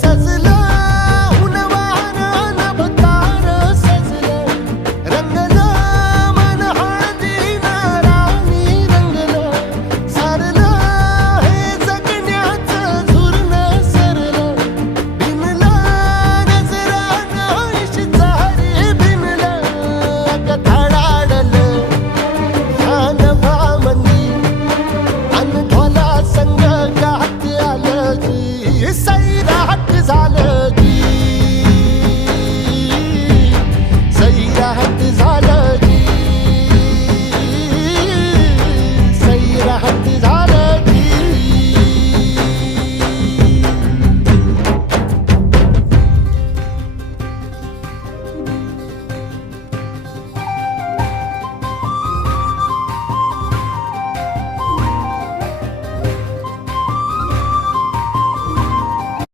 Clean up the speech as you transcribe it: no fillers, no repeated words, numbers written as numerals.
सजलं उन्हावान नभतार सजलं, रंगलं मन हळदीनं राणी रंगलं, सारलं हे जगण्याचं झुरणं सरलं, भिनलं नजरानं इश्तारी भिनलं, अगं धडाडलं ह्या नभामंदी अन ढोला संग गात आलं, सैराट झालं.